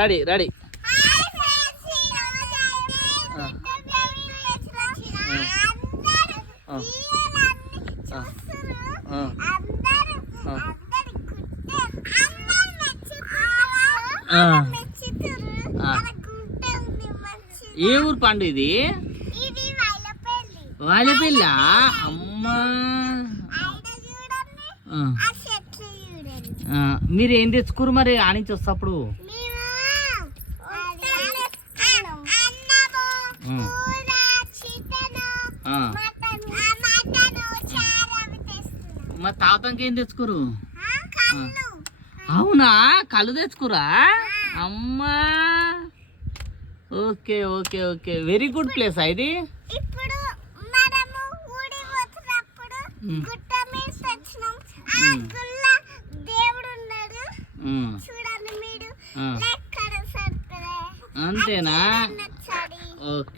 Ready ready. ఏ ఊరు పండు ఇది? వాయిలపల్లి. అమ్మా మీరు ఏం తెచ్చుకోరు మరి ఆనించి వస్తప్పుడు? మరి తాతంకి ఏం తెచ్చుకోరు? అవునా, కళ్ళు తెచ్చుకురా? అమ్మా okay okay okay, very good place ఇది. అంతేనా? ఓకే.